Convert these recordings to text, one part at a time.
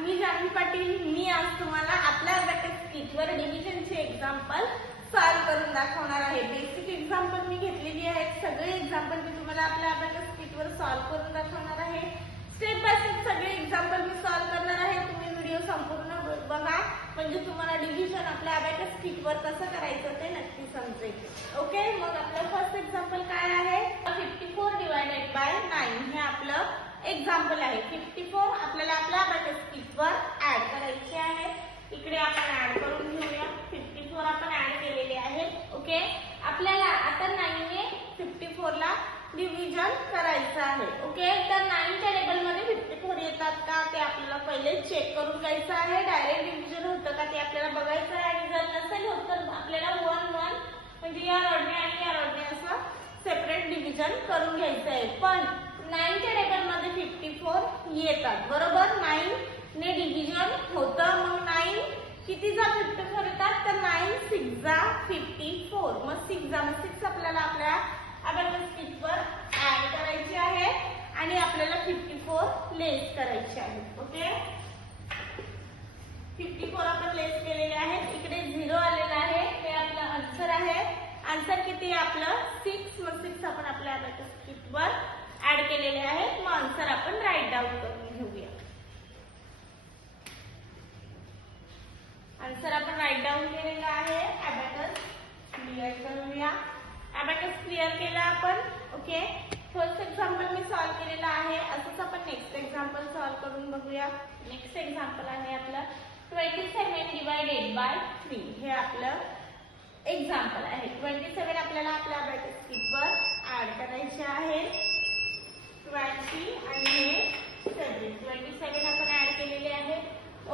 मी जान्हवी पाटील. मी आज तुम्हाला आपल्या अबॅकस किटवर डिव्हिजनचे एक्झाम्पल सॉल्व करून दाखवणार आहे. बेसिक एक्झाम्पल मी घेतलेली आहेत. सगळे एक्झाम्पल मी तुम्हाला आपल्या अबॅकस किटवर सॉल्व करून दाखवणार आहे. स्टेप बाय स्टेप सगळे एक्झाम्पल मी सॉल्व करणार आहे. तुम्ही व्हिडिओ संपूर्ण बघा, म्हणजे तुम्हाला डिव्हिजन आपल्या अबॅकस किटवर कसं करायचं ते नक्की समजेल. ओके, मग आपलं फर्स्ट एक्झाम्पल काय आहे? 54 डिवायडेड बाय 9 हे आपलं एक्झाम्पल आहे. 54 आपल्याला आपल्या अबॅकस किटवर ऍड करायचे आहे. इकडे आपण ऍड करून घेऊया. 54 आपण ऍड केलेले आहेत. ओके, आपल्याला आता 9 ने 54 ला डिव्हिजन करायचं आहे. ओके, तर 9 च्या टेबल मध्ये 54 येतात का ते आपल्याला पहिले चेक करून घ्यायचं आहे. डायरेक्ट डिव्हिजन होतं का ते आपल्याला बघायचं आहे. आणि जर नसेल होत तर आपल्याला 1 1 म्हणजे या रॉडने आणि या रॉडने असं सेपरेट डिव्हिजन करून घ्यायचं आहे. पण 9 च्या टेबल मध्ये 54 येतात, बरोबर. 9 ने डिव्हिजन होतं. मग 9 किती जा 54 येतात, तर 9 6 जा 54. मग 6 जा 6 आपल्याला आपल्या अबॅकस किटवर ऍड करायचे आहे आणि आपल्याला 54 लेस करायचे आहे. ओके, 54 आपण लेस केलेले आहेत. इकडे 0 आलेला आहे, हे आपलं आन्सर आहे. आन्सर किती आहे आपलं 6. मग 6 आपण आपल्या अबॅकस किटवर ऍड केलेले आहेत. मग आन्सर आपण राईट डाऊन करून घेऊया. आन्सर आपण राईट डाऊन केलेला आहे. अबॅकस क्लिअर करूया. अबॅकस क्लिअर केला आपण. ओके, फर्स्ट एक्झाम्पल मी सॉल्व केलेला आहे. असंच आपण नेक्स्ट एक्झाम्पल सॉल्व करून बघूया. नेक्स्ट एक्झाम्पल आहे आपलं 27 डिवायडेड बाय 3 हे आपलं एक्झाम्पल आहे. 27 आपल्याला आपल्या अबॅकस किटवर ऍड करायचे आहे. 20 आणि हे 27 आपण ऍड केलेले आहे.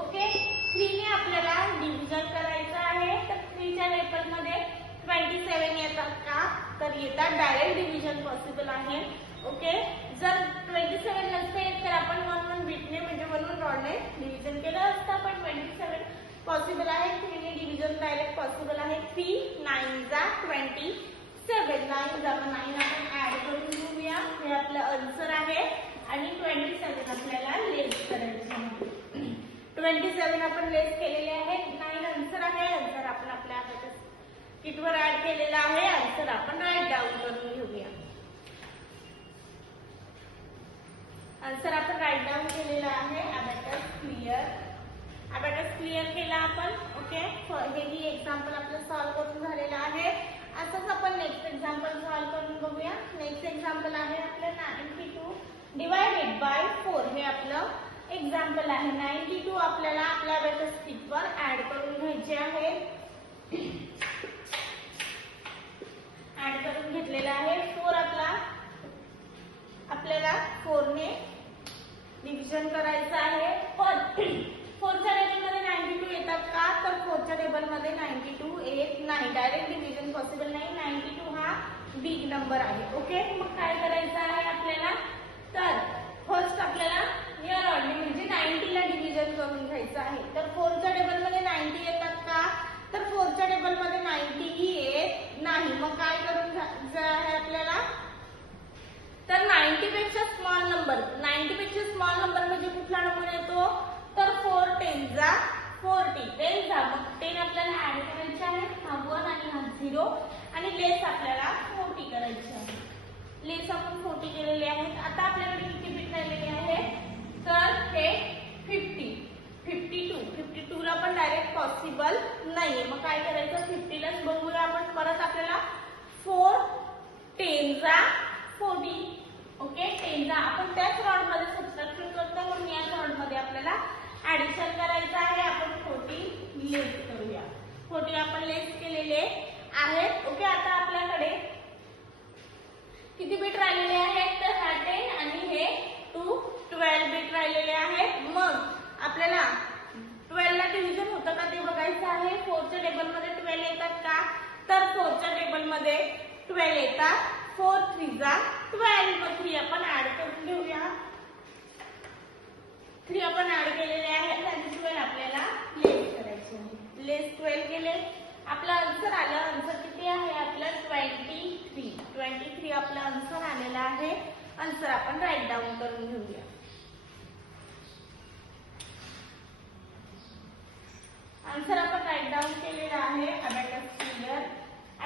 ओके, 3 ने आपल्याला डिव्हिजन करायचं आहे. तर 3 च्या टेबल मध्ये 27 येतात का, तर येतात. डायरेक्ट डिव्हिजन पॉसिबल आहे. ओके, जर 27 नसेल तर आपण 1 1 बिटने म्हणजे 1 1 रॉडने डिव्हिजन केलं असतं. पण 27 पॉसिबल आहे. 3 ने डिव्हिजन डायरेक्ट पॉसिबल आहे. 3 9 जा 27. 9 जा 9 आपण ऍड करून घेऊया. हे आपलं आन्सर आहे. आणि 27 आपल्याला लेस करायचे आहे. 27 आपण लेस केलेले आहेत. 9 आन्सर आहे. आन्सर आपण आपल्या अबॅकस किटवर ऍड केलेला आहे. आन्सर आपण राईट डाऊन करून घेऊया. आन्सर आपण राईट डाऊन केलेला आहे. Abacus clear. अबॅकस क्लिअर केला आपण. ओके, हे एक्झाम्पल आपलं सॉल्व करून झालेलं आहे. असंच आपण नेक्स्ट एक्झाम्पल सॉल्व करून बघूया. नेक्स्ट एक्झाम्पल आहे आपलं 92 डिवायडेड बाय 4 हे आपलं एक्झाम्पल आहे. 92 आपल्याला आपल्या अबॅकस किटवर ऍड करून घ्यायचे आहे. ऍड करून घेतलेला आहे. 4 आपल्याला 4 ने डिव्हिजन करायचं आहे. पण 4 च्या टेबल मध्ये 92 येतात का, तर 4 च्या टेबल मध्ये 92 येत नाही. डायरेक्ट डिव्हिजन पॉसिबल नाही. 92 हा बिग नंबर आहे. ओके, मग काय करायचं आहे आपल्याला, तर फर्स्ट आपल्याला या रॉडने म्हणजे 90 ला डिव्हिजन करून घ्यायचं आहे. तर 4 च्या टेबल मध्ये 90 येतात का, तर 4 च्या टेबल मध्ये 90 ही येत नाही. मग काय करून आहे आपल्याला, तर 90 पेक्षा स्मॉल नंबर. 90 पेक्षा स्मॉल नंबर म्हणजे कुठला नंबर येतो, तर 4 10 जा 40. 10 जा मग 10 आपल्याला ऍड करायचे आहे. हा 1 आणि हा 0 आणि लेस आपल्याला 40 करायचे आहे. लेस आपण 40 केलेले आहेत. आता आपल्याकडे किती बिट राहिलेले आहेत, तर हे 52 ला पण डायरेक्ट पॉसिबल नाहीये. मग काय करायचं, 50 लाच बघूया आपण परत. आपल्याला 4 10 जा 40. ओके, 10 जा आपण त्याच रॉड मध्ये सबट्रॅक्शन करतो. म्हणून याच रॉड मध्ये आपल्याला ऍडिशन करायचं आहे. आपण 40 लेस करूया. 40 आपण लेस केलेले आहेत. ओके, आता आपल्याकडे किती बिट राहिलेले आहेत, तर हा 10 आणि हे 12 बिट राहिलेले आहेत. मग आपल्याला 12 ला डिव्हिजन होतं का ते बघायचं आहे. 4 च्या टेबल मध्ये 12 येतात का, तर 4 च्या टेबल मध्ये 12 येतात. 4 3 जा 12. मग 3 आपण ऍड करून घेऊया. 3 आपण ऍड केलेले आहेत आणि 12 आपल्याला लेस करायचे आहे. लेस 12 केले, आपला आन्सर आलं. आन्सर किती आहे आपलं 23 आपला आन्सर आलेला आहे. आन्सर आपण राईट डाऊन करून घेऊया. आन्सर आपण राईट डाऊन केलेला आहे.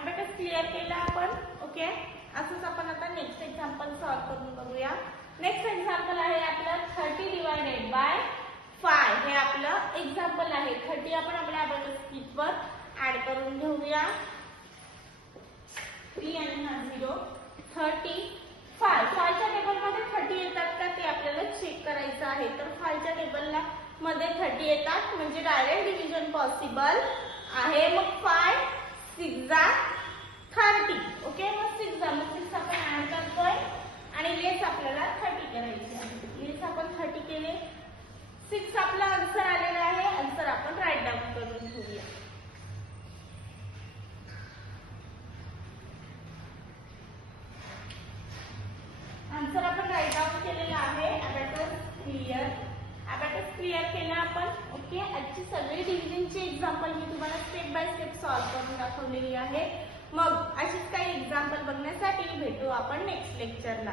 अबॅकस क्लिअर केला आपण. ओके, असंच आपण आता नेक्स्ट एक्झाम्पल सॉल्व करून बघूया. नेक्स्ट एक्झाम्पल आहे आपलं 30 डिवायडेड बाय 5. हे आपलं एक्झाम्पल आहे. 30 आपण आपल्या अबॅकस शीटवर ऍड करून घेऊया. 3 आणि हा 0. 35. 5च्या टेबलमध्ये 30 येतात का ते आपल्याला चेक करायचं आहे. तर 5च्या टेबलला मध्ये 30 येतात म्हणजे डायरेक्ट डिव्हिजन पॉसिबल आहे. मग 5 6 जा 30. ओके, मग 6 आपण ऍड करतोय आणि लेस आपल्याला 30 करायची आहे. लेस आपण 30 केले. 6 आपला आन्सर आलेला आहे. आन्सर आपण राईट डाऊन करून घेऊया. आन्सर आपण राईट डाऊन केलेला आहे. अबॅकस क्लिअर केला आपण. ओके, आजची सगळी डिव्हिजनची एक्झाम्पल मी तुम्हाला स्टेप बाय स्टेप सॉल्व करून दाखवलेली आहे. मग अशीच काही एक्झाम्पल बघण्यासाठी भेटू आपण नेक्स्ट लेक्चरला.